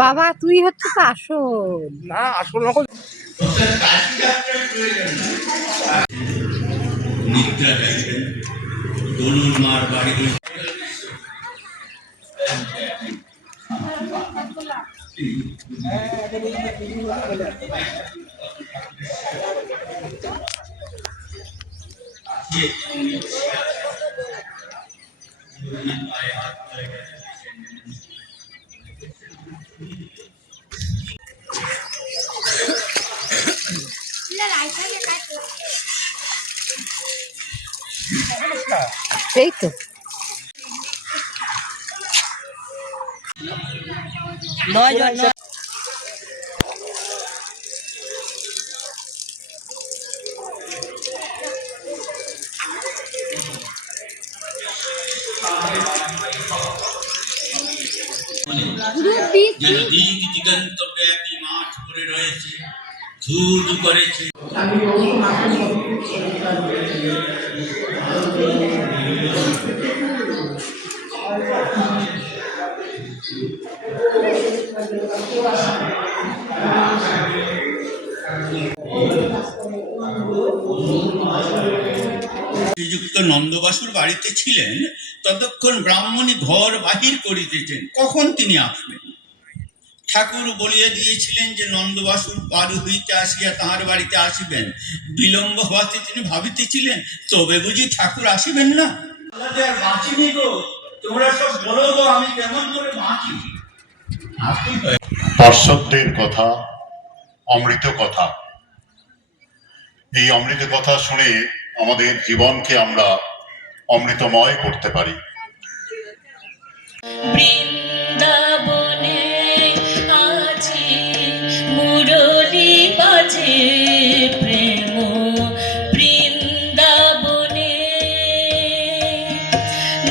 বাবা তুই হচ্ছে তো আসল না আসল নকল নিদ্রা দেখবেন দোলুর মার বাড়ি এই তো যেন দিক দিগন্ত ব্যাপী মাঠ করে রয়েছে, ধু ধু করেছে। শ্রীযুক্ত নন্দবাসুর বাড়িতে ছিলেন, ততক্ষণ ব্রাহ্মণী ঘর বাহির করিতেছেন, কখন তিনি আসবেন। ঠাকুর বলিয়া দিয়েছিলেন যে নন্দবাসুর বাড়ি হইতে আসিয়া তাহার বাড়িতে আসিবেন। বিলম্ব হওয়াতে তিনি ভাবিতেছিলেন তবে বুঝি ঠাকুর আসিবেন না। বাঁচিনি গো, তোমরা সব বলো গো আমি কেমন করে বাঁচি। পার্শ্বদের কথা, অমৃত কথা। এই অমৃত কথা শুনে আমাদের জীবনকে আমরা অমৃতময় করতে পারি। বৃন্দাবনে আজি মুরলী বাজে প্রেম, বৃন্দাবনে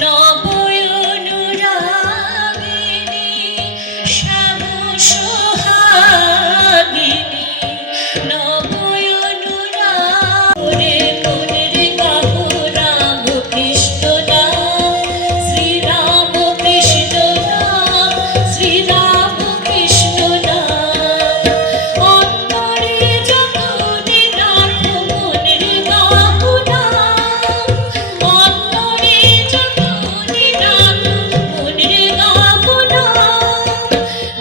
নবয়নুরাগিনী শ্যাম সোহাগিনী, নবয়নুরাগে মনের গাবো রাম কৃষ্ণ নাম, শ্রীরাম কৃষ্ণ নাম, শ্রীরাম কৃষ্ণ নাম। অন্তরে যতনে রাখো মনের গাবো নাম, অন্তরে যতনে রাখো মনের গাবো নাম।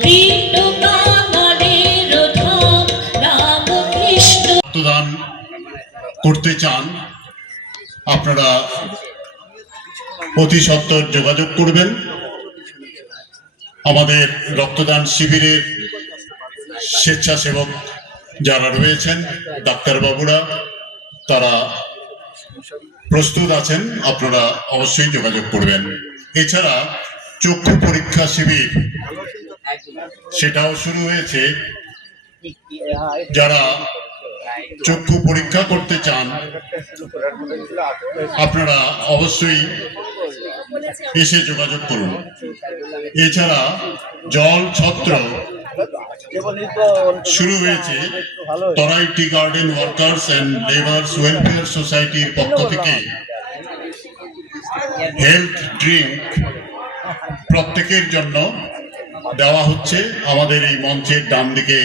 দীন কাঙালের ধাম রাম কৃষ্ণ। রক্তদান করতে চান আপনারা অতি সত্বর যোগাযোগ করবেন। আমাদের রক্তদান শিবিরের স্বেচ্ছাসেবক যারা রয়েছেন, ডাক্তারবাবুরা, তারা প্রস্তুত আছেন, আপনারা অবশ্যই যোগাযোগ করবেন। এছাড়া চক্ষু পরীক্ষা শিবির সেটাও শুরু হয়েছে। যারা চক্ষু পরীক্ষা করতে চান আপনারা অবশ্যই এসে যোগাযোগ করুন। এছাড়া জল ছত্র শুরু হয়েছে Terai tea garden workers and labours welfare সোসাইটির পক্ষ থেকে। হেলথ ড্রিঙ্ক প্রত্যেকের জন্য দেওয়া হচ্ছে। আমাদের এই মঞ্চের ডান দিকে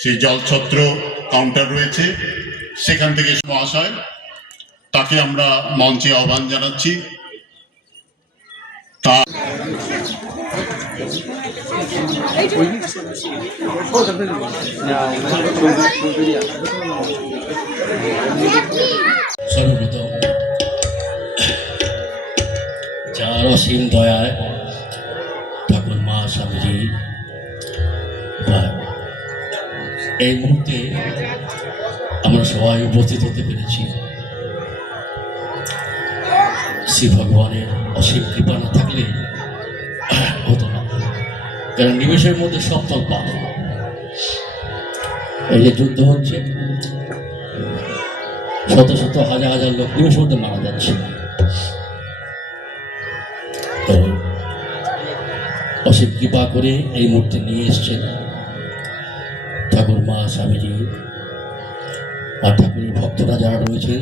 সেই জলছত্র কাউন্টার রয়েছে, সেখান থেকে মহাশয় তাকে আমরা মঞ্চে আহ্বান জানাচ্ছি। তা সর্বপ্রথম যার অসীম দয়ায় ঠাকুর মা স্বামীজি এই মুহূর্তে আমরা সবাই উপস্থিত হতে পেরেছি। শ্রী ভগবানের অসীম কৃপা না থাকলে হতো না, কারণ নিমেষের মধ্যে সব তল্পা। এই যে যুদ্ধ হচ্ছে, শত শত হাজার হাজার লোক নিমেষের মধ্যে মারা যাচ্ছে। তো অসীম কৃপা করে এই মূর্তি নিয়ে এসছেন ঠাকুর মা স্বামীজি। আর ঠাকুরের ভক্তরা যারা রয়েছেন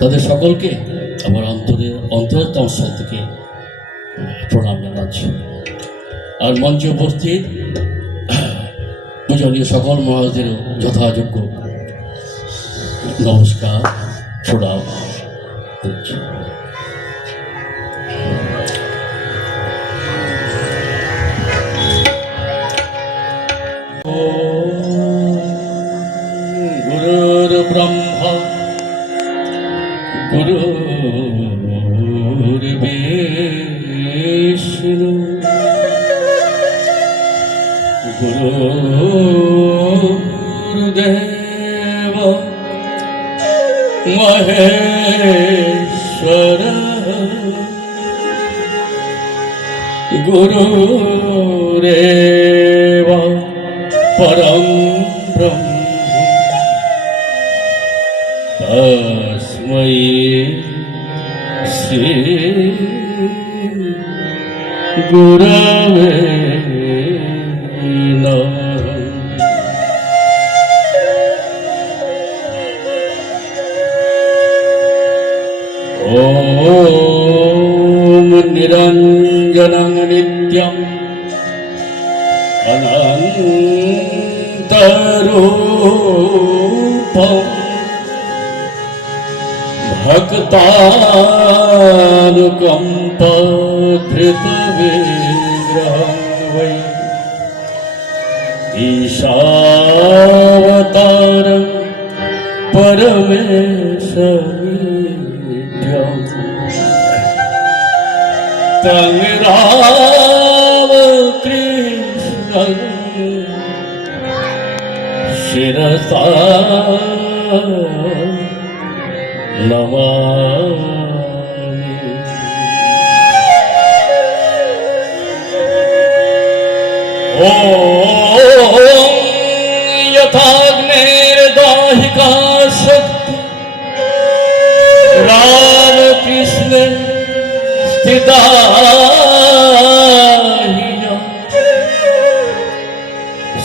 তাদের সকলকে আমার অন্তরতম স্থল থেকে প্রণাম জানাচ্ছি। আর মঞ্চে উপস্থিত পূজনীয় সকল মহারাজদেরও যথাযোগ্য নমস্কার প্রণাম করছি। গুরুর ব্রহ্মা গুরুর বিষ্ণু গুরুর্দেব মহেশ্বর গুরুরেব পরম ব্রহ্ম তস্मै শ্রী গুরবে নমঃ। ॐ निरञ्जनं नित्यं अनन्तरूपं भक्तानुकम्पधृतविग्रहं वै ईशावतारं परमेशमीड्यम् तं रामकृष्णं शिरसा नमामि। ॐ यथाग्निर्दाहिका शक्ति रामकृष्णे स्थिता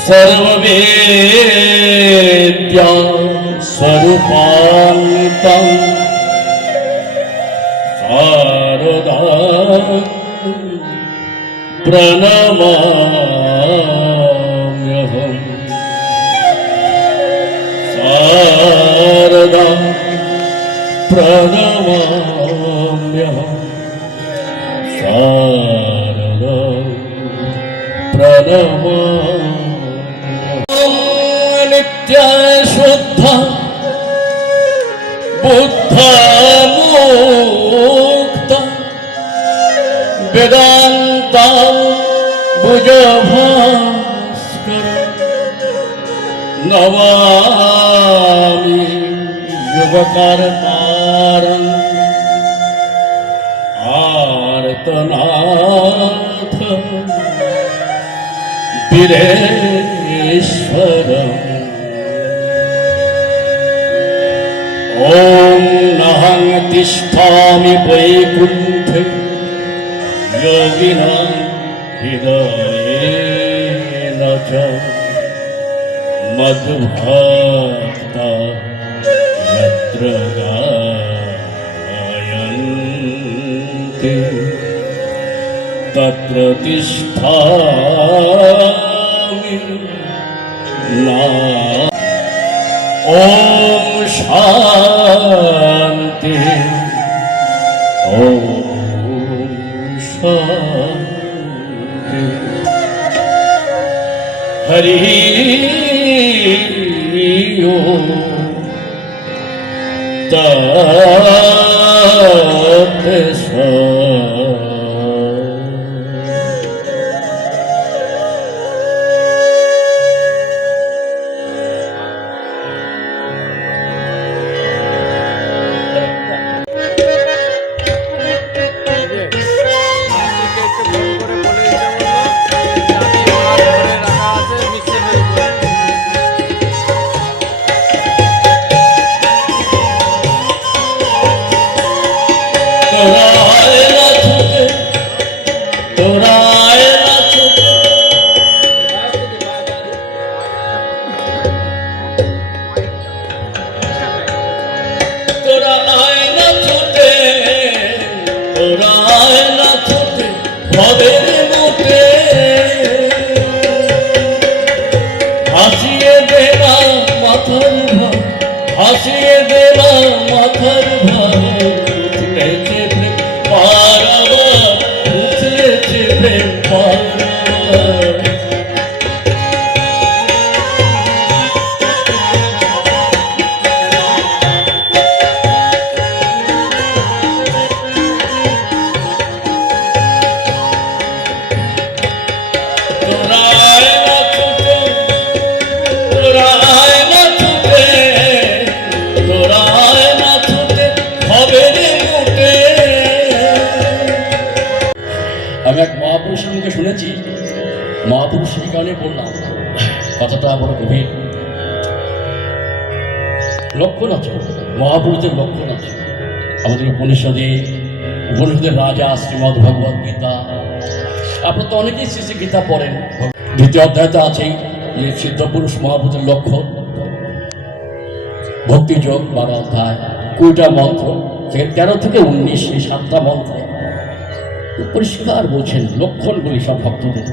सर्ववेद्या स्वरूपान्तं शारदा प्रणमाम्यहम्। शारदा प्रणमाम्यहम्। शारदा प्रणमाम्यहम्। नित्या शुद्धा बुद्धमुक्ता वेदान्ता भुजभास्कर नमामि युगकर्तारम् आर्तनाथ वीरेश्वरम्। ॐ नहं तिष्ठामि वैकुण्ठे योगिनां हृदयेन च मद्भक्ता यत्र गायन्ति तत्र तिष्ठामि ना। ॐ शान्ति ॐ शान्ति। हरिः ओम् तत्सत्। রাম ভবের মুটে হাসিয়ে দেনা মাথার ভার, হাসিয়ে দেনা মাথার ভার, উঠলেছে প্রেম পারাবার, উঠলেছে প্রেম পারাবার। আমি এক মহাপুরুষের মুখে শুনেছি, মহাপুরুষ সেই কারণে বললাম, কথাটা বড় গভীর। লক্ষণ আছে, মহাপুরুষের লক্ষণ আছে আমাদের উপনিষদের রাজা শ্রীমদ্ ভগবদ গীতা। আপনার তো অনেকেই শ্রী গীতা পড়েন। দ্বিতীয় অধ্যায়তে আছেই যে সিদ্ধপুরুষ মহাপুরুষের লক্ষণ, ভক্তিযোগ 12 অধ্যায়, 20টা মন্ত্র, 13 থেকে 19 এই 7টা মন্ত্রে পরিষ্কার বলছেন লক্ষণগুলি সব ভক্তদের।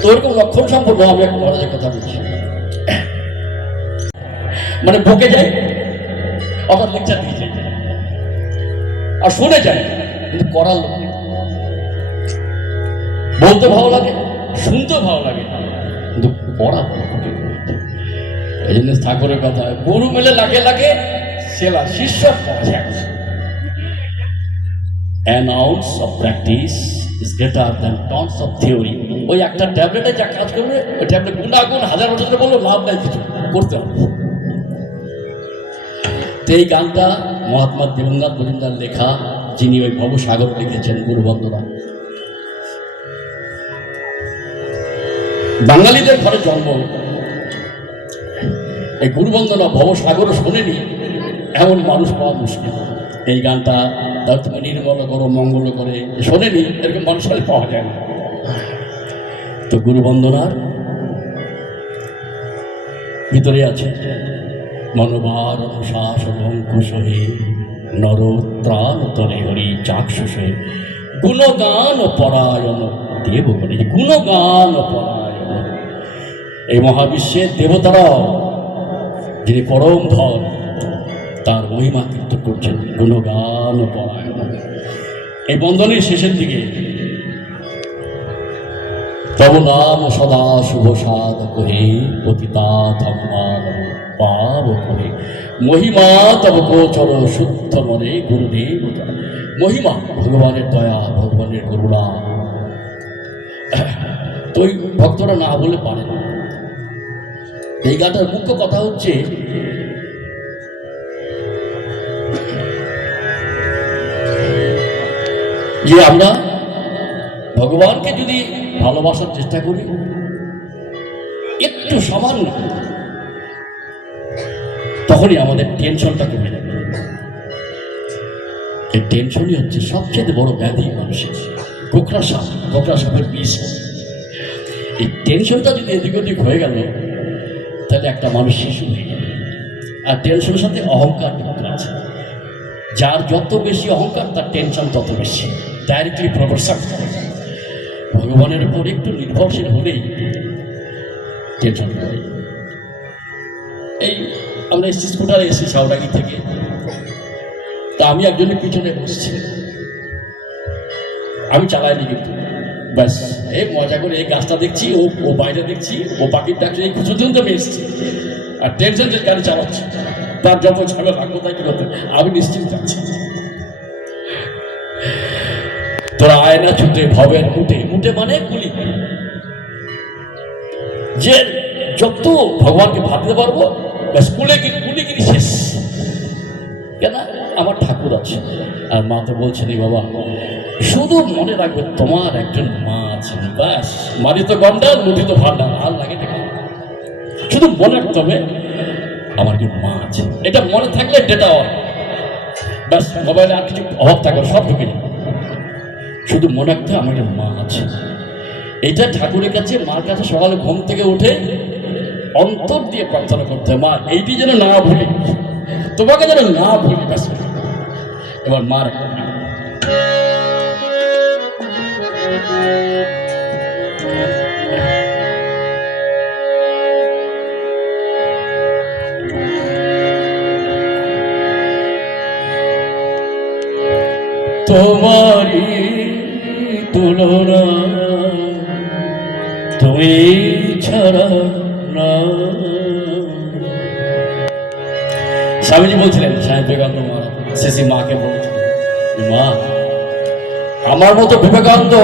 তো ওরকম লক্ষণ সম্পর্কে আমি এক মহারাজের কথা বলছি। মানে বকে যায়, অর্থাৎ লেকচার দিয়ে যায় আর শুনে যায়, কিন্তু করার লোক নেই। বলতে ভালো লাগে, শুনতেও ভালো লাগে, কিন্তু পড়া এই জন্য ঠাকুরের কথা, গুরু মেলে লাগে লাগে সেলা শিষ্য পড়ে। An ounce of practice is greater than tons of theory. ওই একটা ট্যাবলেটে যা কাজ করবে, ওই ট্যাবলেট গুণাগুণ হাজার বছর বললো লাভ নাই, কিছু করতে হবে। তো এই গানটা মহাত্মা দেবেন্দ্রনাথ মজুমদার লেখা, যিনি ওই ভবসাগর লিখেছেন, গুরুবন্দনা। বাঙালিদের ঘরে জন্ম, এই গুরুবন্দনা ভবসাগরও শোনেনি এমন মানুষ পাওয়া মুশকিল। এই গানটা তার তুমি নির্মল করো মঙ্গল করে শোনেনি এরকম মানুষ পাওয়া যায় না। তো গুরুবন্দনার ভিতরে আছে মনোবার অনুশাস অঙ্কুশ হে নর ত্রাণ তরে হরি চাক্ষুষে গুণগান পরায়ণ দেবগণে, গুণগান পরায়ণ। এই মহাবিশ্বের দেবতারাও যিনি পরম ধন, তার মহিমা কীর্তন করছেন গুণগান পরায়ণ। এই বন্দনের শেষের দিকে তব নাম সদা শুভ সাদ কহে পতিতা ধম্মার পাব কহে মহিমা তব গোচর শুদ্ধ মনে গুরুদেব। মহিমা ভগবানের দয়া, ভগবানের করুণা, তো ওই ভক্তরা না বলে পারে না। এই গানটার মুখ্য কথা হচ্ছে যে আমরা ভগবানকে যদি ভালোবাসার চেষ্টা করি, একটু সামান্য, তখনই আমাদের টেনশনটা কমে যাবে। এই টেনশনই হচ্ছে সবচেয়ে বড় ব্যাধি মানুষের, কোকড়া সাপের বিষ। এই টেনশনটা যদি এদিক ওদিক হয়ে গেল, তাহলে একটা মানুষ শিশু হয়ে যাবে। আর টেনশনের সাথে অহংকার যুক্ত আছে। যার যত বেশি অহংকার, তার টেনশন তত বেশি, ডাইরেক্টলি প্রপোর্শন। ভগবানের উপর একটু নির্ভরশীল হলেই টেনশন হয়। এই আমরা এসছি স্কুটারে, এসছি সাউরাগি থেকে, তা আমি একজনের পিছনে বসছি, আমি চালাইনি কিন্তু, ব্যাস এই মজা করে এই গাছটা দেখছি, ও বাইরে দেখছি, ও পাখির ডাকছে, এই কিছুদিন তো আমি এসছি আর টেনশন যে গাড়ি চালাচ্ছি, তার যত ঝামেলা লাগবো তাই কি করতে, আমি নিশ্চিত যাচ্ছি। তোরা আয়না ছুটে ভবের মুটে, মুটে মানে কুলি, যে যত ভগবানকে ভাবতে পারবো ব্যাস কুলিগিরি শেষ। কেন? আমার ঠাকুর আছে। আর মা তো বলছেন বাবা, শুধু মনে রাখবে তোমার একজন মা আছেন, ব্যাস। মারি তো গন্ডার, মুঠি তো ভান্ডার, আর লাগে না। শুধু মনে রাখতে হবে আমার একজন মা আছে, এটা মনে থাকলে ডেটা অন, ব্যাস। মোবাইলে আর কিছু অভাব থাকবে, সব ঢুকে যাবে। শুধু মনে রাখতে আমার একজন মা আছে। এটা ঠাকুরের কাছে, মার কাছে সকালে ঘুম থেকে উঠে অন্তর দিয়ে প্রার্থনা করতে হয়, মা এইটি যেন না ভুলি, তোমাকে যেন না ভুলি, ব্যাস। এবার মার তোমারি তুলনা তুমি ছাড়া না। স্বামীজি বলছিলেন, স্বামী বিবেকানন্দ মহারাজ শেষী মাকে বলছিলেন, মা আমার মতো বিবেকানন্দ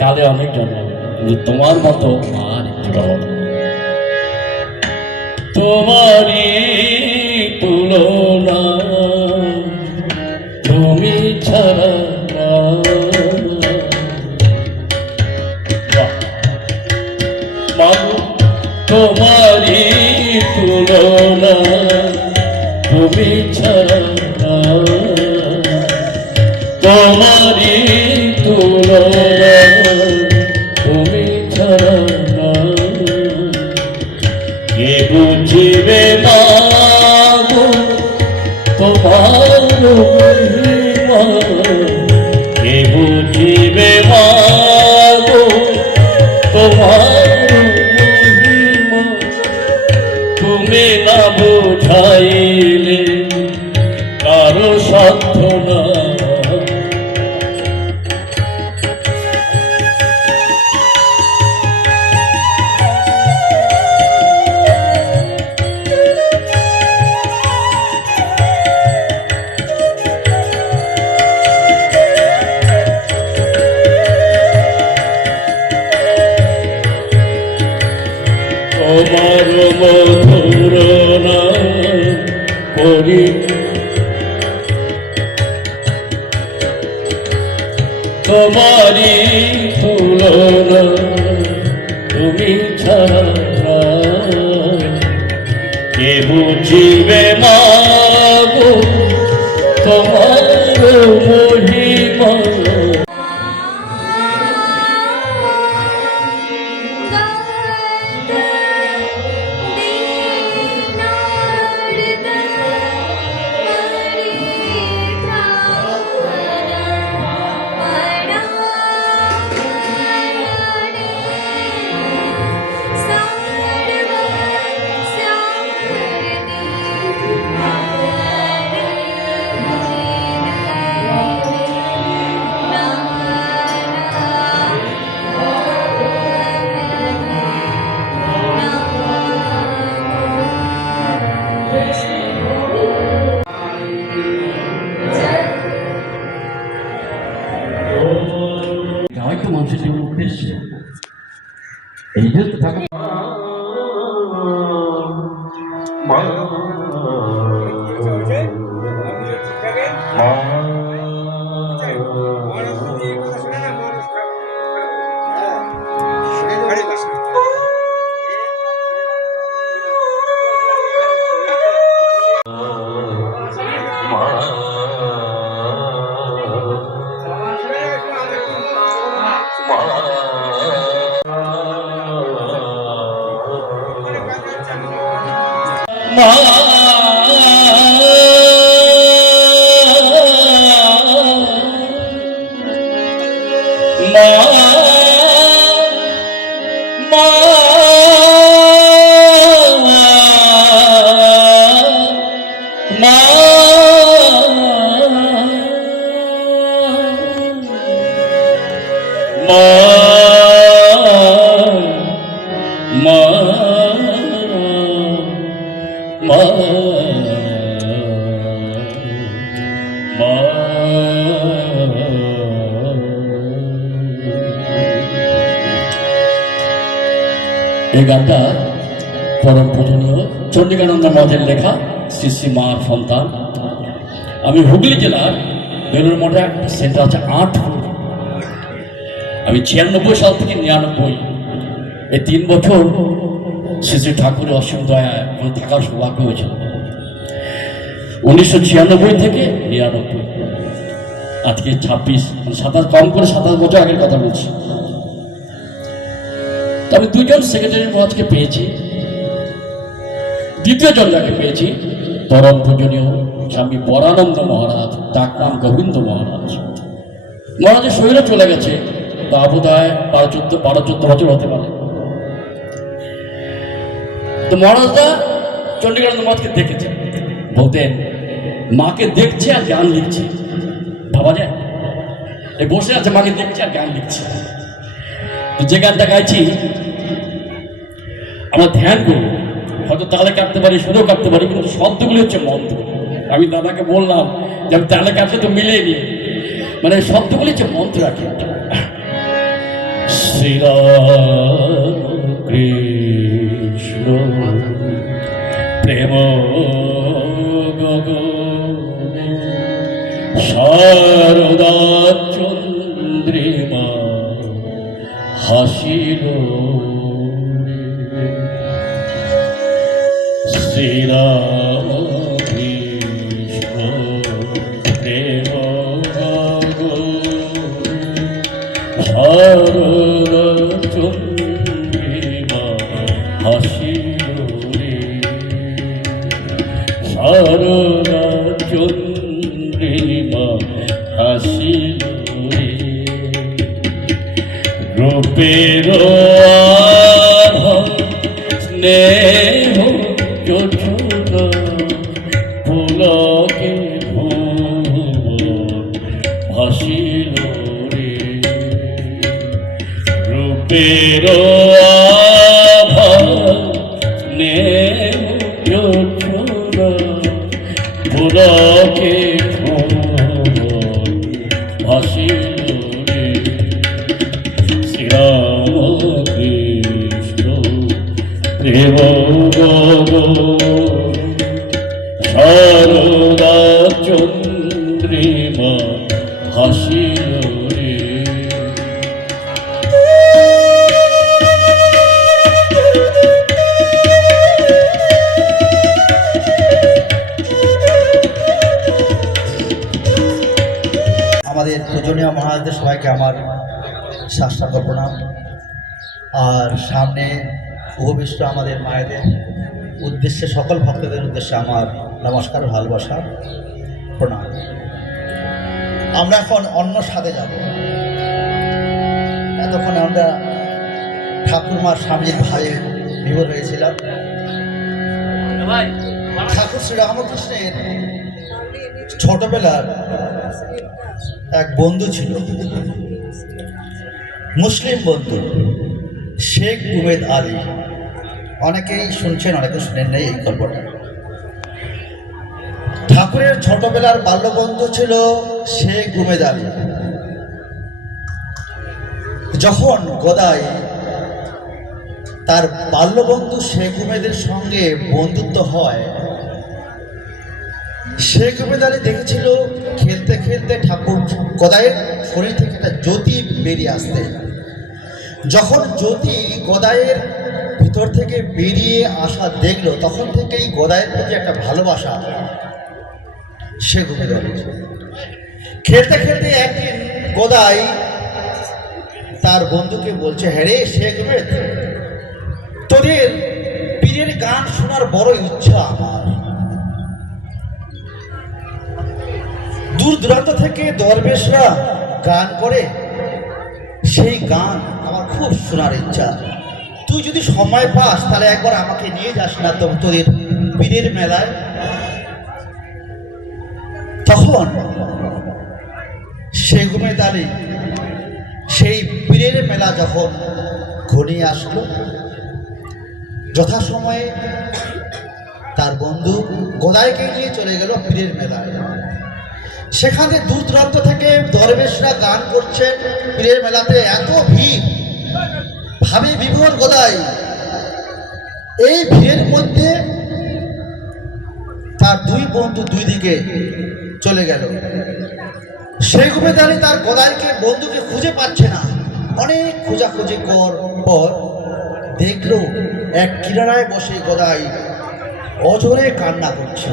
কালে অনেক জন্মাবে, কিন্তু তোমার মতো আর একটু বাবা তোমারই তুলনা তুমি ছাড়া না। বাবু তোমারই তুলনা তুমি ছাড়া না, তোমারই তুলনা তুমি ছাড়া না। কে বুঝিবে মাগো তোমার মহিমা, কে বুঝিবে মাগো তোমার মহিমা, তুমি না বুঝাইলে কারো সাধ্য না। তোমার মধুর নাম করি, তোমারি তুলনা তুমি ছাড়া না। কে বুঝিবে মাগো তোমার মহিমা। গাওয়াই তো মানুষের জীবন উদ্দেশ্য, এই যে থাকা এই গানটা পরম পূজনীয় চন্ডিকানন্দ মঠের লেখা, শ্রী শ্রী মার সন্তান। আমি হুগলি জেলার বেলুর মঠে একটা সেন্টার আছে ৮। আমি ৯৬ সাল থেকে ৯৯ এই ৩ বছর শ্রী শ্রী ঠাকুরের অসীম দয়া থাকার সৌভাগ্য হয়েছিল। ১৯৯৬ থেকে ৯৯, আজকে ২৬, ২৭ কম করে ২৭ বছর আগের কথা বলছি। আমি ২জন সেক্রেটারি মহাজকে পেয়েছি, দ্বিতীয় জন যাকে পেয়েছি পরম পূজনীয় স্বামী পরানন্দ মহারাজ, ডাক নাম গোবিন্দ মহারাজ। মহারাজের শরীরে চলে গেছে, তা বোধ হয় 12-14 বছর হতে পারে। তো মহারাজরা চণ্ডীগড় মহারাজকে দেখেছে, বলতেন মাকে দেখছে আর গান লিখছে। ভাবা যায়, এই বসে আছে মাকে দেখছে আর গান লিখছে। যে গানটা গাইছি আমরা ধ্যান করবো, হয়তো তালে কাটতে পারি, সুরেও কাটতে পারি, কিন্তু শব্দগুলি হচ্ছে মন্ত্র। আমি দাদাকে বললাম যে আমি তালে কাটলে তো মিলিয়ে নি, মানে শব্দগুলি হচ্ছে মন্ত্র রাখি। শ্রীরাম কৃষ্ণ প্রেম গগনে শারদা চন্দ্রিমা হাসিল শ্রীরাম কৃষ্ণ প্রেম শারদা চন্দ্রিমা হাসিল শারদা চন্দ্রিমা হাসিল রূপের স্নেহ চোখা পুলকে ভাসিল রে রূপের স্নেহ চোখা পুলকে ভাসিল রে শ্রীরাম কৃষ্ণ প্রেম শারদা চন্দ্রিমা হাসিল রে। আমাদের পূজনীয় মহারাজদের সবাইকে আমার সাষ্টাঙ্গ প্রণাম, আর সামনে উপবিষ্ট আমাদের মায়েদের উদ্দেশ্যে, সকল ভক্তদের উদ্দেশ্যে আমার নমস্কার, ভালোবাসা, প্রণাম। আমরা এখন অন্য স্বাদে যাব। এতক্ষণে আমরা ঠাকুরমার স্বামীর ভাইয়ে বিভোর হয়েছিলাম। ঠাকুর শ্রী রামকৃষ্ণের ছোটবেলার এক বন্ধু ছিল, মুসলিম বন্ধু, শেখ উমেদ আলী। অনেকেই শুনছেন, অনেকে শুনেন নাই এই গল্পটা। ঠাকুরের ছোটবেলার বাল্যবন্ধু ছিল শেখ উমেদ আলী। যখন গদাই তার বাল্যবন্ধু শেখ উমেদের সঙ্গে বন্ধুত্ব হয়, শেখ উমেদ আলী দেখেছিল খেলতে খেলতে ঠাকুর গদাইয়ের শরীর থেকে একটা জ্যোতি বেরিয়ে আসতে। যখন জ্যোতি গদাইয়ের ভিতর থেকে বেরিয়ে আসা দেখলো, তখন থেকেই গদাইয়ের প্রতি একটা ভালোবাসা শেখ উমেদ আলীর। খেলতে খেলতে একদিন গদাই তার বন্ধুকে বলছে, হ্যাঁ রে শেখ উমেদ, তোদের পীরের গান শোনার বড় ইচ্ছা আমার। দূর দূরান্ত থেকে দরবেশরা গান করে, সেই গান আমার খুব শোনার ইচ্ছা। তুই যদি সময় পাস তাহলে একবার আমাকে নিয়ে যাস না তো তোদের পীরের মেলায়। তখন শেখ উমেদ আলী সেই পীরের মেলা যখন ঘনিয়ে আসলো, যথাসময়ে তার বন্ধু গদাইকে নিয়ে চলে গেল পীরের মেলায়। সেখানে দূর দূরান্ত থেকে দরবেশরা গান করছেন। পীরের মেলাতে এত ভিড়, ভাবে বিভোর গদাই। এই ভিড়ের মধ্যে তার দুই বন্ধু দুই দিকে চলে গেল। শেখ উমেদ আলী তার গদাইকে বন্ধুকে খুঁজে পাচ্ছে না। অনেক খোঁজাখুঁজি পর দেখলো এক কিনারায় বসে গদাই অঝরে কান্না করছে।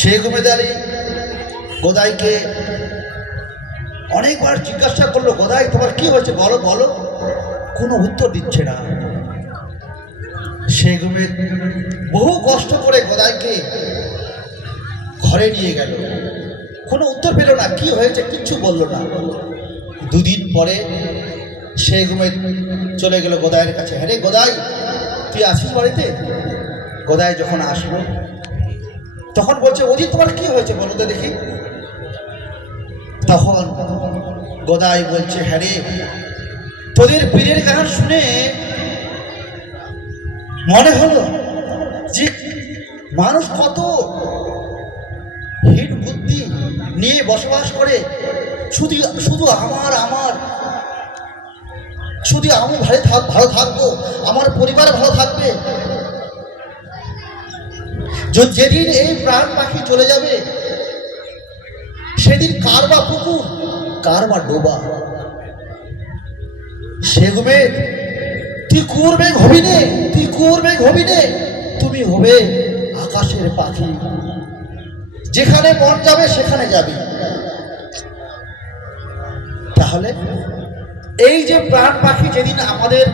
শেখ উমেদ আলী গদাইকে অনেকবার জিজ্ঞাসা করলো, গদাই তোমার কি হয়েছে, বলো বলো। কোনো উত্তর দিচ্ছে না। শেখ শেখ উমেদ বহু কষ্ট করে গদাইকে ঘরে নিয়ে গেল, কোনো উত্তর পেল না, কি হয়েছে কিচ্ছু বলল না। দুদিন পরে শেখ উমেদ চলে গেল গদাইয়ের কাছে। হ্যাঁ রে গদাই, তুই আছিস বাড়িতে? গদাই যখন আসলো তখন বলছে, ওজি তোমার কি হয়েছে বলো তো দেখি। তখন গদাই বলছে, হ্যাঁ রে, তোদের পীরের গান শুনে মনে হলো যে মানুষ কত হীন বুদ্ধি নিয়ে বসবাস করে, শুধু শুধু আমার আমার শুধু আমি ভালো থাকবো, আমার পরিবার ভালো থাকবে। যেদিন এই প্রাণ পাখি চলে যাবে সেদিন কার বা পুকুর, কার বা ডোবা। শেখ উমেদ, তুই কুয়োর মেঘ হবি নে, তুই কুয়োর মেঘ হবি নে, তুমি হবে আকাশের পাখি, যেখানে মন যাবে সেখানে যাবি। তাহলে এই যে প্রাণ পাখি যেদিন আমাদের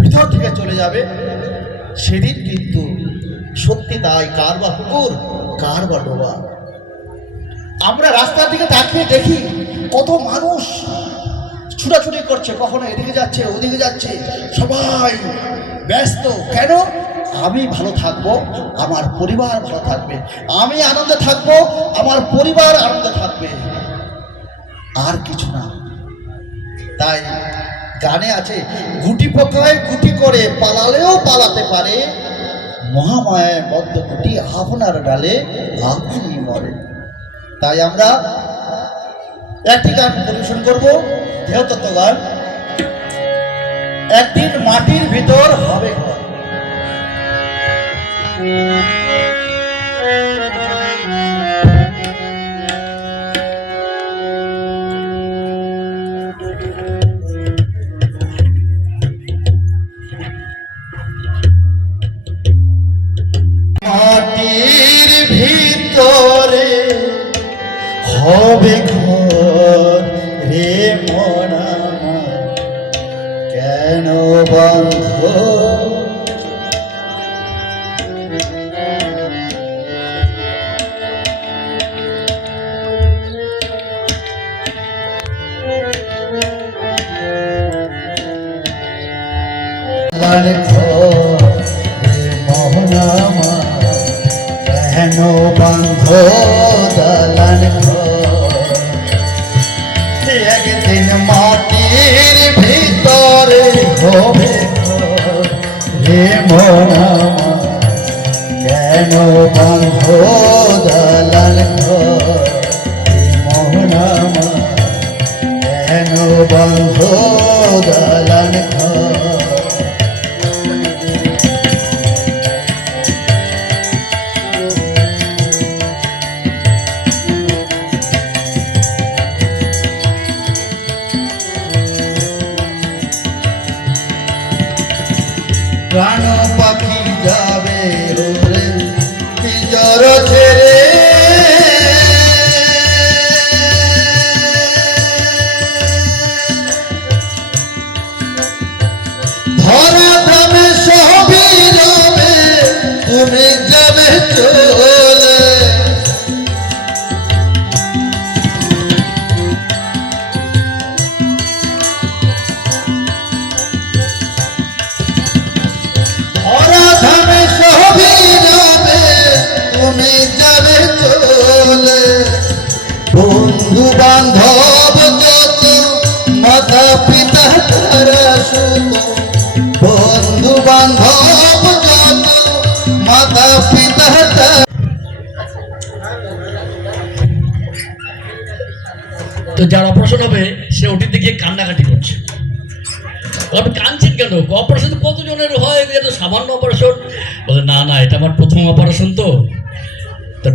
ভিতর থেকে চলে যাবে সেদিন কিন্তু সত্যি তাই, কার বা পুকুর, কার বা ডোবা। আমরা রাস্তার দিকে তাকিয়ে দেখি কত মানুষ ছুটাছুটি করছে, কখনো এদিকে যাচ্ছে ওদিকে যাচ্ছে, সবাই ব্যস্ত। কেন? আমি ভালো থাকবো, আমার পরিবার ভালো থাকবে, আমি আনন্দে থাকবো, আমার পরিবার আনন্দে থাকবে, আর কিছু না। তাই গানে আছে, গুটি পোকায় গুটি করে পালালেও পালাতে পারে, মহামায়ায় বদ্ধ গুটি আপনার ডালে আপনি মরে। তাই আমরা একটি গান পরিবেশন করবো, দেহতত্ত্ব গান, একদিন মাটির ভিতর হবে ঘর। মাটির ভিতরে হবে ঘর রে মন আমার, কেন বন্ধ মোহন আমার, কেন বন্ধ দালান ঘর। একদিন মাটির ভিতরে হবে ঘর রে মন আমার, কেন বন্ধ দালান ঘর রে মোহন আমার, কেন বন্ধ দালান ঘর। প্রাণ পাখি যাবে রে পিঞ্জর ছেড়ে, ধরা ধামে সবই রবে, তুমি যাবে চলে। বন্ধু বান্ধব যত, মাতা পিতা তারা সুত, বন্ধু বান্ধব যত, মাতা পিতা তারা। তো যার অপারেশন হবে সে ওটিতে গিয়ে কান্নাকাটি করছে। আপনি কাঁদছেন কেন? অপারেশন কতজনের হয়, এটা সামান্য অপারেশন? বলে না না, এটা আমার প্রথম অপারেশন। তো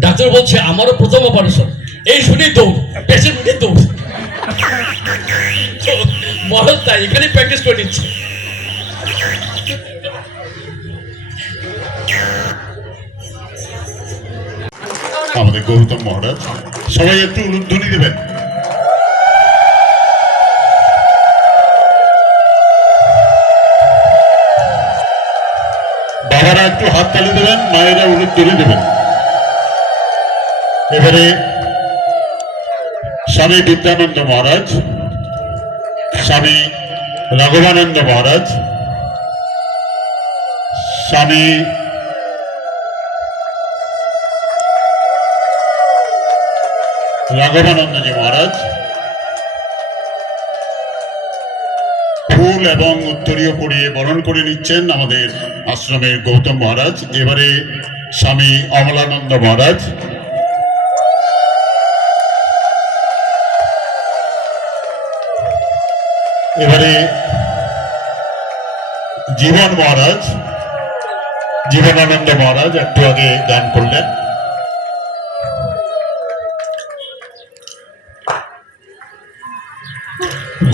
ডাক্তার বলছে আমারও প্রথম অপারেশন। এই শুনেই দৌড়, পেশেন্ট উঠে দৌড়। মহারাজ তাই এখানে প্র্যাকটিস করে নিচ্ছে। আমাদের গৌতম মহারাজ সবাই একটু উলুধ্বনি দেবেন। বাবারা একটু হাত তালি দেবেন, মায়েরা উলুদ তুলে দেবেন। এবারে স্বামী বিদ্যানন্দ মহারাজ, স্বামী রাঘবানন্দ মহারাজ, স্বামী রাঘবানন্দজি মহারাজ ফুল এবং উত্তরীয় পরিয়ে বরণ করে নিচ্ছেন আমাদের আশ্রমের গৌতম মহারাজ। এবারে স্বামী অমলানন্দ মহারাজ, এবারে জীবন মহারাজ, জীবনানন্দ মহারাজ একটু আগে গান করলেন।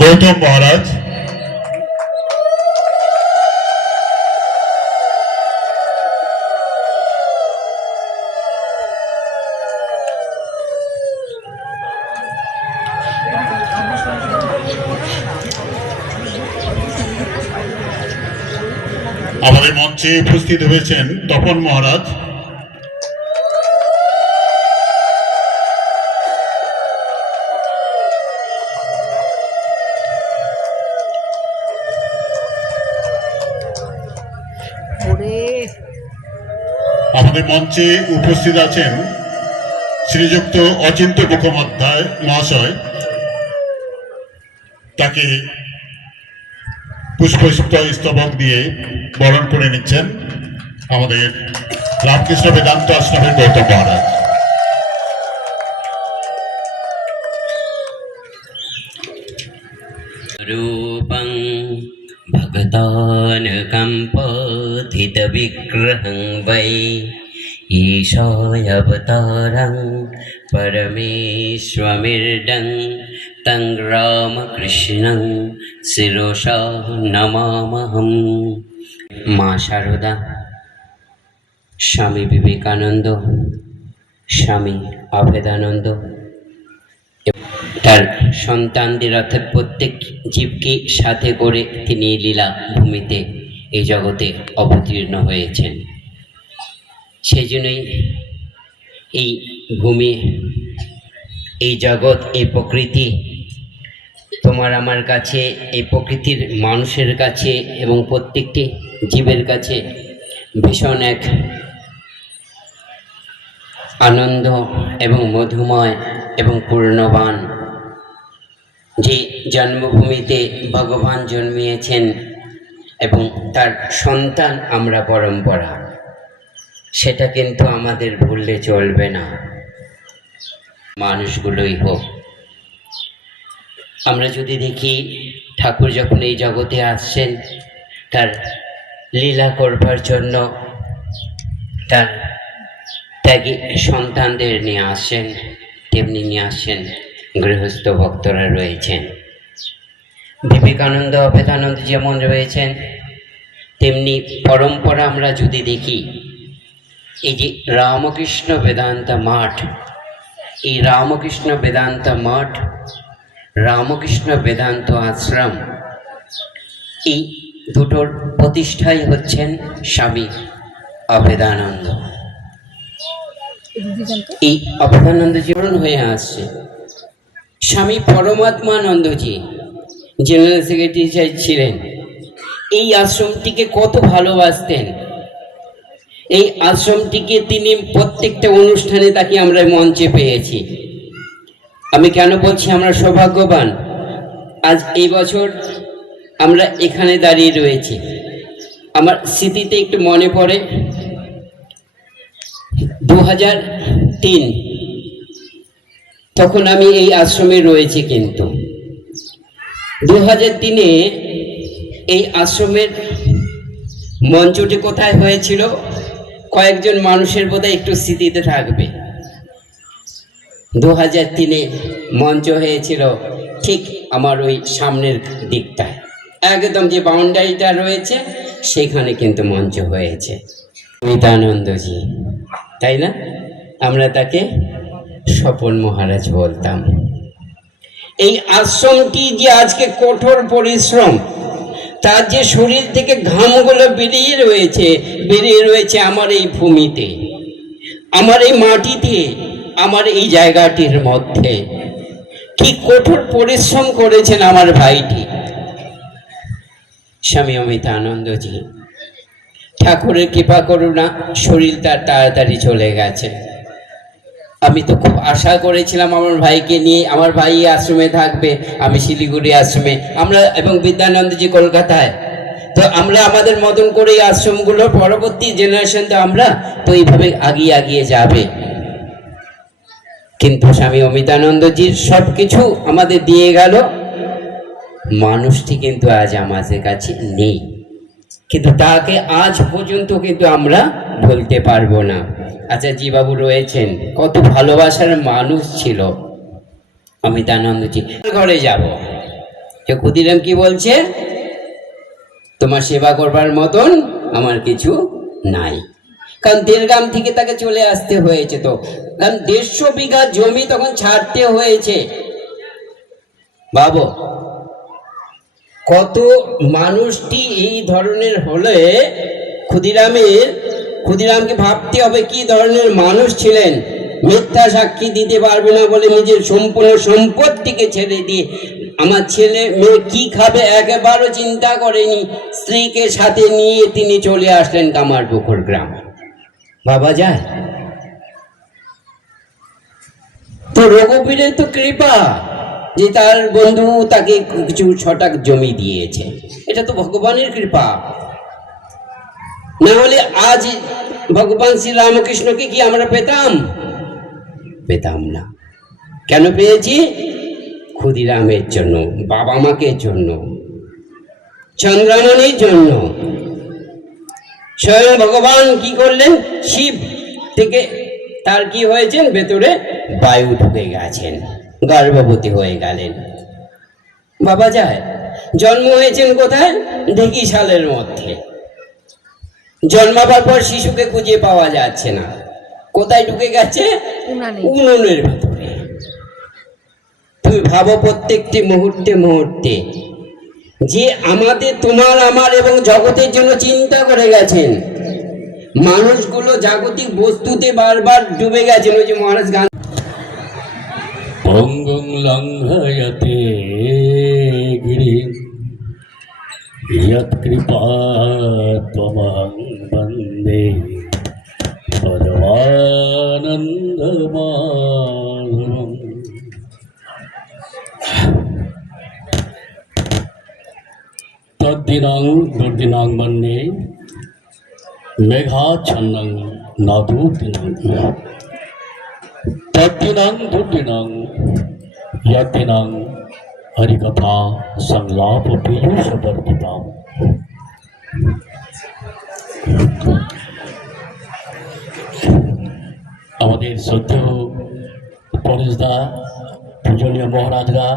গৌতম মহারাজ, আমাদের মঞ্চে উপস্থিত হয়েছেন তপন মহারাজ, আমাদের মঞ্চে উপস্থিত আছেন শ্রীযুক্ত অচিন্ত মুখোপাধ্যায় মহাশয়, তাকে পুষ্পস্তবক দিয়ে বরণ করে নিচ্ছেন আমাদের রামকৃষ্ণ বেদান্ত আশ্রমের গৌতম মহারাজ। रूपं भगतानुकम्पाथितविग्रहं वै ईशायावतारं परमेश्वमिर्दं तं रामकृष्णं शिरसा नमामहम्। মা শারদা, স্বামী বিবেকানন্দ, স্বামী অভেদানন্দ, তার সন্তানদের অর্থাৎ প্রত্যেক জীবকে সাথে করে তিনি লীলা ভূমিতে এই জগতে অবতীর্ণ হয়েছেন। সেই জন্যই এই ভূমি, এই জগৎ, এই প্রকৃতি তোমার আমার কাছে, এই প্রকৃতির মানুষের কাছে এবং প্রত্যেকটি জীবের কাছে ভীষণ এক আনন্দ এবং মধুময় এবং পূর্ণবান। যে জন্মভূমিতে ভগবান জন্মিয়েছেন এবং তার সন্তান আমরা পরম্পরা, সেটা কিন্তু আমাদের ভুললে চলবে না। মানুষগুলোই হোক, আমরা যদি দেখি ঠাকুর যখন এই জগতে আসছেন তার লীলা করবার জন্য তার ত্যাগী সন্তানদের নিয়ে আসেন, তেমনি নিয়ে আসেন গৃহস্থ ভক্তরা রয়েছেন। বিবেকানন্দ অভেদানন্দ যেমন রয়েছেন, তেমনি পরম্পরা আমরা যদি দেখি, এই যে রামকৃষ্ণ বেদান্ত মঠ, এই রামকৃষ্ণ বেদান্ত মঠ, রামকৃষ্ণ বেদান্ত আশ্রম, এই দুটোর প্রতিষ্ঠাই হচ্ছেন স্বামী অভেদানন্দ। এই অভেদানন্দ জীবন হয়ে আসছে। স্বামী পরমাত্মানন্দজি জেনারেল সেক্রেটারি ছিলেন, এই আশ্রমটিকে কত ভালোবাসতেন। এই আশ্রমটিকে তিনি প্রত্যেকটা অনুষ্ঠানে তাকে আমরা মঞ্চে পেয়েছি। আমি কেন বলছি আমরা সৌভাগ্যবান, আজ এই বছর আমরা এখানে দাঁড়িয়ে রয়েছি। আমার স্মৃতিতে একটু মনে পড়ে 2003, তখন আমি এই আশ্রমে রয়েছি। কিন্তু 2003-এ এই আশ্রমের মঞ্চটি কোথায় হয়েছিল, কয়েকজন মানুষের বোধহয় একটু স্মৃতিতে থাকবে। 2003-এ মঞ্চ হয়েছিল ঠিক আমার ওই সামনের দিকটায়, একদম যে বাউন্ডারিটা রয়েছে সেখানে কিন্তু মঞ্চ হয়েছে। নিত্যানন্দজি, তাই না? আমরা তাকে স্বপন মহারাজ বলতাম। এই আশ্রমটি যে আজকে কঠোর পরিশ্রম, তার যে শরীর থেকে ঘামগুলো বেরিয়ে রয়েছে আমার এই ভূমিতে, আমার এই মাটিতে, আমার এই জায়গাটির মধ্যে। কি কঠোর পরিশ্রম করেছেন আমার ভাইটি স্বামী অমিতানন্দজি। ঠাকুরের কৃপা করুণা, শরীর তার তাড়াতাড়ি চলে গেছে। আমি তো খুব আশা করেছিলাম আমার ভাইকে নিয়ে, আমার ভাই আশ্রমে থাকবে, আমি শিলিগুড়ি আশ্রমে, আমরা এবং বিদ্যানন্দজি কলকাতায়। তো আমরা আমাদের মতন করে এই আশ্রমগুলোর পরবর্তী জেনারেশন তো আমরা তো এইভাবে আগিয়ে যাবে। কিন্তু স্বামী অমিতানন্দজির সব কিছু আমাদের দিয়ে গেল, মানুষটি কিন্তু আজ আমাদের কাছে নেই, কিন্তু তাকে আজ পর্যন্ত কিন্তু আমরা বলতে পারবো না। আচ্ছা, জি বাবু রয়েছেন, কত ভালোবাসার মানুষ ছিল অমিতানন্দজি। ঘরে যাব, ক্ষুদিরাম কি বলছে, তোমার সেবা করবার মতন আমার কিছু নাই। কারণ দেড়গ্রাম থেকে তাকে চলে আসতে হয়েছে, তো কারণ 150 বিঘা জমি তখন ছাড়তে হয়েছে। বাবু, কত মানুষটি এই ধরনের হলে ক্ষুদিরামকে ভাবতে হবে কি ধরনের মানুষ ছিলেন। মিথ্যা সাক্ষী দিতে পারবে না বলে নিজের সম্পূর্ণ সম্পত্তিকে ছেড়ে দিয়ে আমার ছেলে মেয়ে কি খাবে একেবারও চিন্তা করেনি, স্ত্রীকে সাথে নিয়ে তিনি চলে আসলেন কামারপুকুর গ্রামে। বাবা যায় তো রঘুবীরের তো কৃপা যে তার বন্ধু তাকে কিছু ছটাক জমি দিয়েছে, এটা তো ভগবানের কৃপা। না হলে আজ ভগবান শ্রী রামকৃষ্ণকে কি আমরা পেতাম না। কেন পেয়েছি? ক্ষুদিরামের জন্য, বাবা মাকে জন্য, চন্দ্রামণির জন্য। স্বয়ং ভগবান কি করলেন, শিব থেকে তার কি হয়েছেন, ভেতরে বায়ু ঢুকে গেছেন, গর্ভবতী হয়ে গেলেন। বাবা যায় জন্ম হয়েছেন কোথায়, ঢেকিশালের মধ্যে। জন্মাবার পর শিশুকে খুঁজে পাওয়া যাচ্ছে না, কোথায় ঢুকে গেছে, উনুনের ভেতরে। তুমি ভাবো প্রত্যেকটি মুহূর্তে যে আমাদের, তোমার আমার এবং জগতের জন্য চিন্তা করে গেছেন। মানুষগুলো জাগতিক বস্তুতে বারবার ডুবে গেছেন। ওই যে মহারাজ গান্ধী, অঙ্গং লঙ্ঘয়তে গিরি ইয়ৎ কৃপা ত্বমহং বন্দে পরমানন্দ মাধবম। তদ্দিনাং দুর্দিনাং মন্যে মেঘাচ্ছন্নং নাদুদিনাং। তদ্দিনাং দুর্দিনাং यद्दिनां हरिकथा संलाप पीयूष वर्धिताम्। আমাদের শ্রদ্ধেয় পরেশদা, পূজনীয় মহারাজরা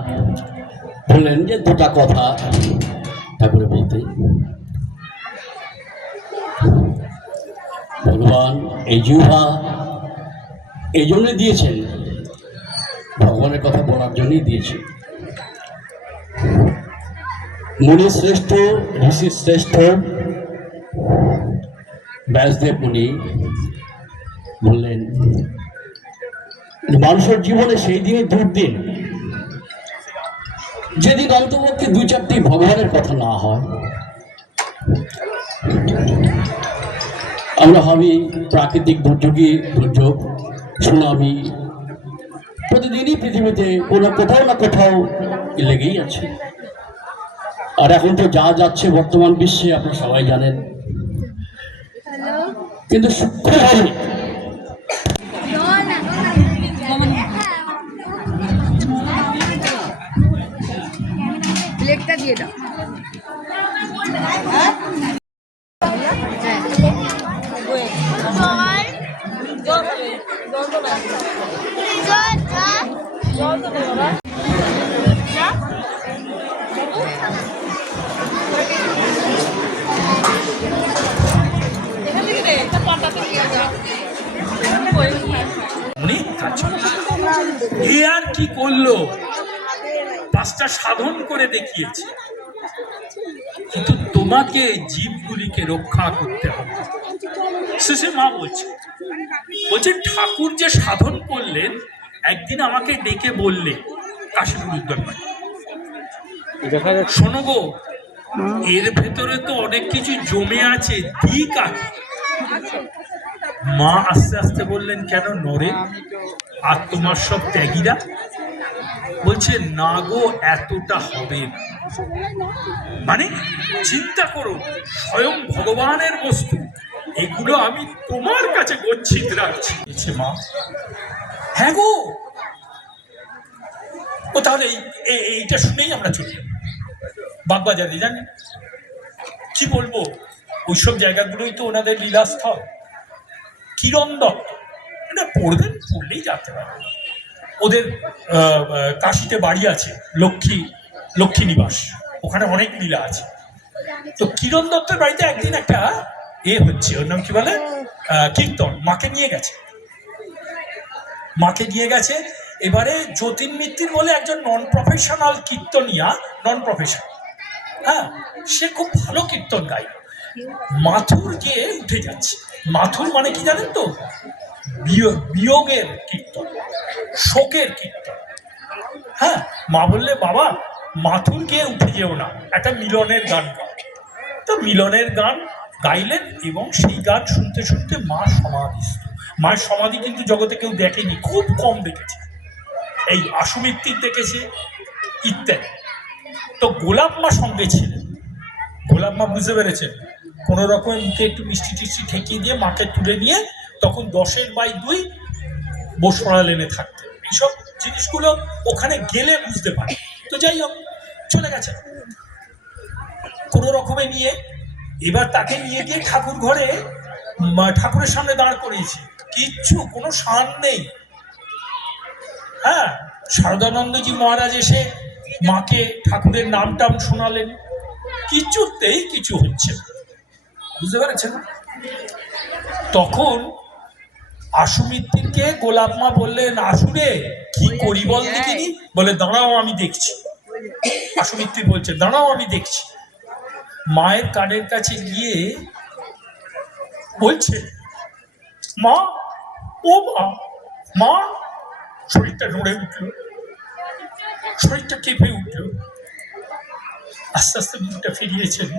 বললেন যে দুটা কথা ঠাকুরে বলতে। ভগবান এই জিহ্বা এই জন্য দিয়েছেন, ভগবানের কথা বলার জন্যই দিয়েছে। মুনি শ্রেষ্ঠ, ঋষি শ্রেষ্ঠ ব্যাসদেব মুনি বললেন, মানুষের জীবনে সেই দিনই দুর্দিন, যেদিন অন্তপক্ষে 2-4টি ভগবানের কথা না হয়। আমরা ভাবি প্রাকৃতিক দুর্যোগ, সুনামি প্রতিদিনই পৃথিবীতে কোথাও না কোথাও লেগেই আছে। আর এখন তো যা যাচ্ছে বর্তমান বিশ্বে আপনারা সবাই জানেন। কিন্তু সূক্ষ্মভাবে প্লেটটা দিয়ে দাও। এ আর কি করলো, 5টা সাধন করে দেখিয়েছে, কিন্তু তোমাকে জীবগুলিকে রক্ষা করতে হবে। শেষে মা বলছে ঠাকুর যে সাধন করলেন, একদিন আমাকে ডেকে বললে কাশীপুর উদ্যানবাড়ি, শোনো গো, এর ভেতরে তো অনেক কিছু জমে আছে, দিক আছে। মা আস্তে আস্তে বললেন, কেন নরে, আর তোমার সব ত্যাগীরা? বলছে না গো, এতটা হবে না। মানে চিন্তা করো, স্বয়ং ভগবানের বস্তু, এগুলো আমি তোমার কাছে গচ্ছিত রাখছি। মা, হ্যাঁ গো। ও তাহলে এইটা শুনেই আমরা চলি বাগবাজারে। জানেন কি বলবো, ওইসব জায়গাগুলোই তো ওনাদের লীলাস্থল। কিরণ দত্ত, এটা পড়বেন, পড়লেই জানতে পারবেন। ওদের কাশিতে বাড়ি আছে, লক্ষ্মী নিবাস, ওখানে অনেক লীলা আছে। তো কিরণ দত্তের বাড়িতে একদিন একটা হচ্ছে, ওর নাম কি বলে, কীর্তন। মাকে নিয়ে গেছে। এবারে যতীন মিত্তির বলে একজন নন প্রফেশনাল কীর্তনিয়া, হ্যাঁ, সে খুব ভালো কীর্তন গায়। মাথুর গিয়ে উঠে যাচ্ছে। মাথুর মানে কি জানেন তো? বিয়োগের কীর্তন, শোকের কীর্তন। হ্যাঁ, মা বললে, বাবা মাথুর গিয়ে উঠে যেও না, একটা মিলনের গান গাও। তো মিলনের গান গাইলেন, এবং সেই গান শুনতে শুনতে মা সমাধিস্থ। মায়ের সমাধি কিন্তু জগতে কেউ দেখেনি, খুব কম দেখেছে। এই আশুমিত্তির দেখেছে, ইত্যাদি। তো গোলাপ মা সঙ্গে ছিলেন। গোলাপ মা বুঝতে পেরেছেন, কোনো রকম মুখে একটু মিষ্টি টিষ্টি ঠেকিয়ে দিয়ে মাকে তুলে নিয়ে তখন 10/2 বসরা লেনে থাকতেন। এইসব জিনিসগুলো ওখানে গেলে বুঝতে পারে। তো যাই হোক, চলে গেছে কোনো রকমে নিয়ে। এবার তাকে নিয়ে গিয়ে ঠাকুর ঘরে, ঠাকুরের সামনে দাঁড় করিয়েছে। কিচ্ছু, কোনো শান নেই। হ্যাঁ, শারদানন্দজি মহারাজ এসে মাকে ঠাকুরের নাম টাম শোনালেন, কিছুতেই কিছু হচ্ছে না। বুঝতে পেরেছেন? তখন আশুমিত্তিরকে গোলাপ মা বললেন, আশুরে কি করি বল দেখিনি। বলে, দাঁড়াও আমি দেখছি। আশুমিত্তির বলছে, দাঁড়াও আমি দেখছি। মায়ের কানের কাছে গিয়ে বলছে, মা, ও মা। শরীরটা নড়ে উঠল, শরীরটা কেঁপে উঠল। আস্তে আস্তে মুখটা ফিরিয়েছেন।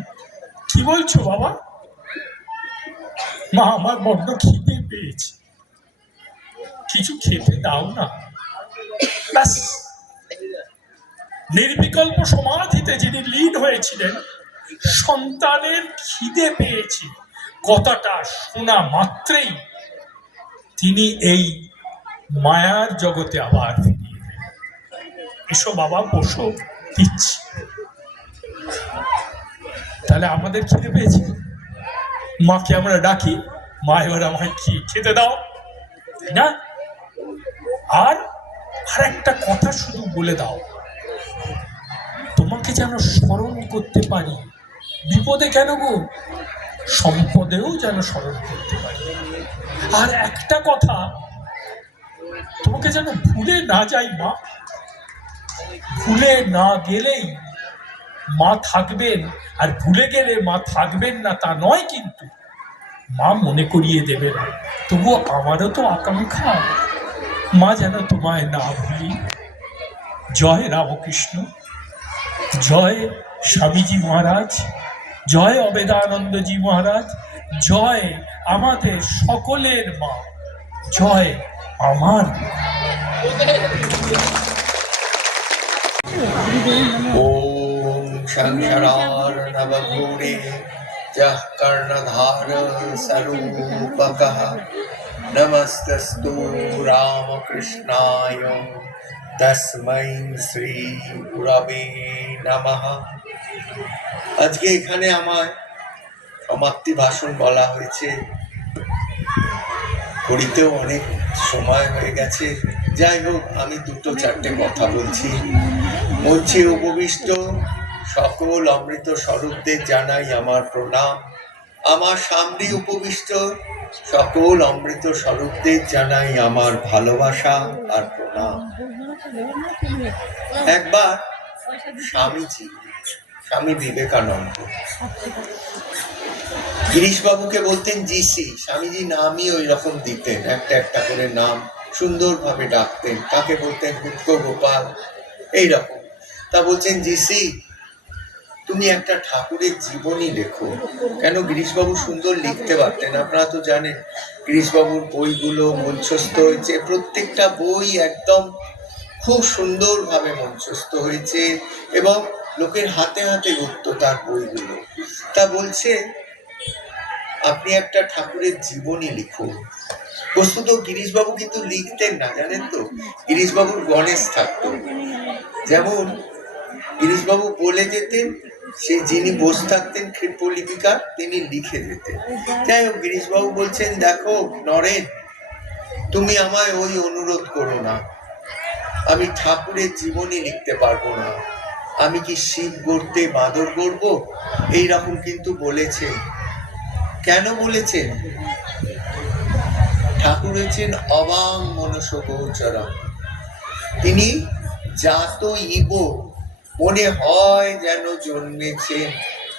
কি বলছো বাবা? মা, আমার বড্ড খিদে পেয়েছে, কিছু খেতে দাও না। ব্যাস, নির্বিকল্প সমাধিতে যিনি লীন হয়েছিলেন, সন্তানের খিদে পেয়েছে কথাটা শোনা মাত্রেই তিনি এই মায়ার জগতে আবার ফিরিয়ে দেন। এসো বাবা, বসো, দিচ্ছি। তাহলে আমাদের খিদে পেয়েছে, মাকে আমরা ডাকি, মা এবার আমাকে খেতে দাও, তাই না? আর একটা কথা শুধু বলে দাও, তোমাকে যেন স্মরণ করতে পারি। বিপদে কেন গো, সম্পদেও যেন স্মরণ করতে পারি। আর একটা কথা, তোমাকে যেন ভুলে না যাই মা। ভুলে না গেলেই মা থাকবেন, আর ভুলে গেলে মা থাকবেন না তা নয়, কিন্তু মা মনে করিয়ে দেবেন। তবুও আমারও তো আকাঙ্ক্ষা, মা যেন তোমায় না ভুলি। জয় রামকৃষ্ণ, জয় স্বামীজি মহারাজ, জয় অবেদানন্দজি মহারাজ, জয় আমাদের সকলের মা, জয় আমার। ওম সংসারার নবঘূরে যঃ কর্ণধার স্বরূপকঃ নমস্তস্তু রামকৃষ্ণায় তস্मै শ্রী গুরবে নমঃ। আজকে এখানে আমার সমাপ্তি ভাষণ বলা হয়েছে, ঘড়িতেও অনেক সময় হয়ে গেছে। যাই হোক, আমি 2-4টে কথা বলছি। মঞ্চে উপবিষ্ট সকল অমৃত স্বরূপদের জানাই আমার প্রণাম। আমার সামনে উপবিষ্ট সকল অমৃত স্বরূপদের জানাই আমার ভালোবাসা আর প্রণাম। একবার স্বামীজি স্বামী বিবেকানন্দ। গিরিশবাবুকে বলতেন জিসি, স্বামীজি নামই ওই রকম দিতেন, একটা একটা করে নাম সুন্দরভাবে ডাকতেন। কাকে বলতেন পুত্র গোপাল, এইরকম। তা বলছেন জিসি তুমি একটা ঠাকুরের জীবনী লেখো। কেন, গিরিশবাবু সুন্দর লিখতে পারতেন, আপনারা তো জানেন। গিরিশবাবুর বইগুলো মঞ্চস্থ হয়েছে, প্রত্যেকটা বই একদম খুব সুন্দরভাবে মঞ্চস্থ হয়েছে এবং লোকের হাতে হাতে ঘুরত তার বইগুলো। তা বলছে আপনি একটা ঠাকুরের জীবনী লিখুন। বস্তুত গিরিশবাবু কিন্তু লিখতেন না, জানেন তো। গিরিশবাবুর গণেশ থাকতো, যেমন গিরিশবাবু বলে যেতেন, সেই যিনি বসে থাকতেন ক্ষিপ্রলিপিকা তিনি লিখে যেতেন। যাই হোক, গিরিশবাবু বলছেন দেখো নরেন, তুমি আমায় ওই অনুরোধ করো না, আমি ঠাকুরের জীবনী লিখতে পারবো না। আমি কি শিব গড়তে বাঁদর গড়বো, এইরকম কিন্তু বলেছেন। কেন বলেছেন? ঠাকুর হচ্ছেন অবাং মনস গোচরম। তিনি জাত ইব, মনে হয় যেন জন্মেছেন,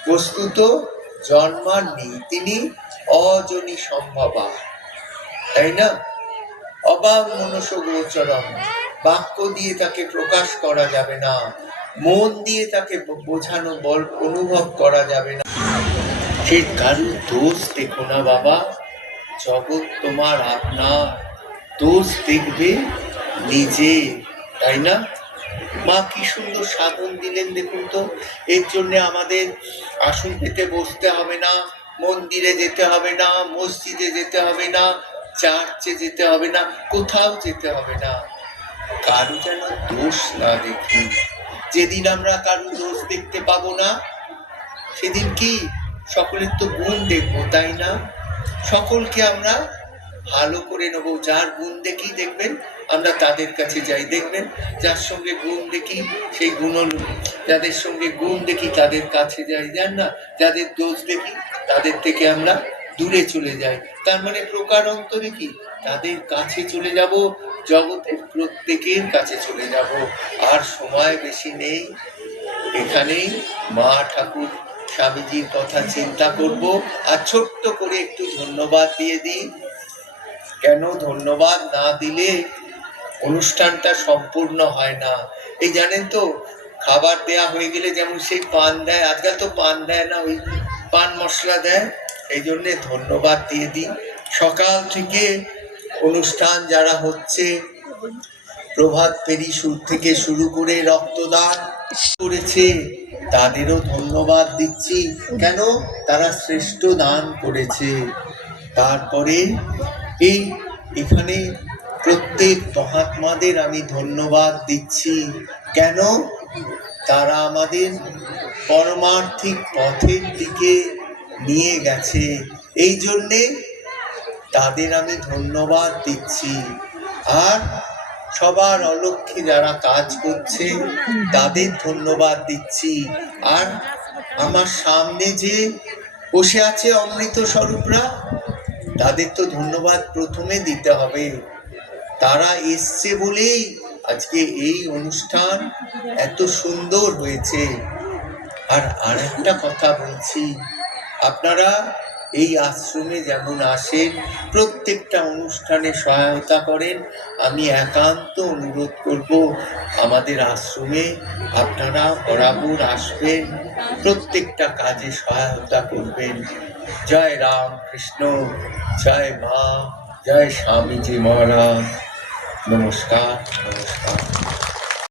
বস্তুত জন্মাননি, তিনি অজনী সম্ভবা, তাই না? অবাং মনস গোচরম, বাক্য দিয়ে তাকে প্রকাশ করা যাবে না, মন দিয়ে তাকে বোঝানো অনুভব করা যাবে না। সে কারুর দোষ দেখো না বাবা, জগৎ তোমার আপনার, দোষ দেখবে নিজে, তাই না? মা কি সুন্দর সাধন দিলেন দেখুন তো। এর জন্য আমাদের আসন পেতে বসতে হবে না, মন্দিরে যেতে হবে না, মসজিদে যেতে হবে না, চার্চে যেতে হবে না, কোথাও যেতে হবে না। কারো যেন দোষ না দেখি। যেদিন আমরা কারো দোষ দেখতে পাবো না, সেদিন কি সকলের তো গুণ দেখবো, তাই না? সকলকে আমরা ভালো করে নেবো। যার গুণ দেখি দেখবেন আমরা তাদের কাছে যাই, দেখবেন যার সঙ্গে গুণ দেখি সেই গুণ, যাদের সঙ্গে গুণ দেখি তাদের কাছে যাই, জান না? যাদের দোষ দেখি তাদের থেকে আমরা দূরে চলে যাই। তার মানে প্রকারান্তরে কি, তাদের কাছে চলে যাব, জগতের প্রত্যেকের কাছে চলে যাব। আর সময় বেশি নেই, এখানেই মা ঠাকুর স্বামীজির কথা চিন্তা করব। আর ছোট্ট করে একটু ধন্যবাদ দিয়ে দিই। কেন, ধন্যবাদ না দিলে অনুষ্ঠানটা সম্পূর্ণ হয় না। এই জানেন তো, খাবার দেয়া হয়ে গেলে যেমন সেই পান দেয়, আজকাল তো পান দেয় না, ওই পান মশলা দেয়, এই জন্যে ধন্যবাদ দিয়ে দিই। সকাল থেকে অনুষ্ঠান যারা হচ্ছে, প্রভাত ফেরি থেকে শুরু করে রক্তদান করেছে, তাদেরও ধন্যবাদ দিচ্ছি। কেন, তারা শ্রেষ্ঠ দান করেছে। তারপরে এখানে প্রত্যেক মহাত্মাদের আমি ধন্যবাদ দিচ্ছি। কেন, তারা আমাদের পরমার্থিক পথের দিকে নিয়ে গেছে, এই জন্যে তাদের আমি ধন্যবাদ দিচ্ছি। আর সবার অলক্ষ্যে যারা কাজ করছে তাদের ধন্যবাদ দিচ্ছি। আর আমার সামনে যে বসে আছে অমৃত স্বরূপরা, তাদের তো ধন্যবাদ প্রথমে দিতে হবে। তারা এসছে বলেই আজকে এই অনুষ্ঠান এত সুন্দর হয়েছে। আর একটা কথা বলছি, আপনারা এই আশ্রমে যেমন আসেন, প্রত্যেকটা অনুষ্ঠানে সহায়তা করেন, আমি একান্ত অনুরোধ করব আমাদের আশ্রমে আপনারা বরাবর আসবেন, প্রত্যেকটা কাজে সহায়তা করবেন। জয় রাম কৃষ্ণ, জয় মা, জয় স্বামীজি মহারাজ। নমস্কার, নমস্কার।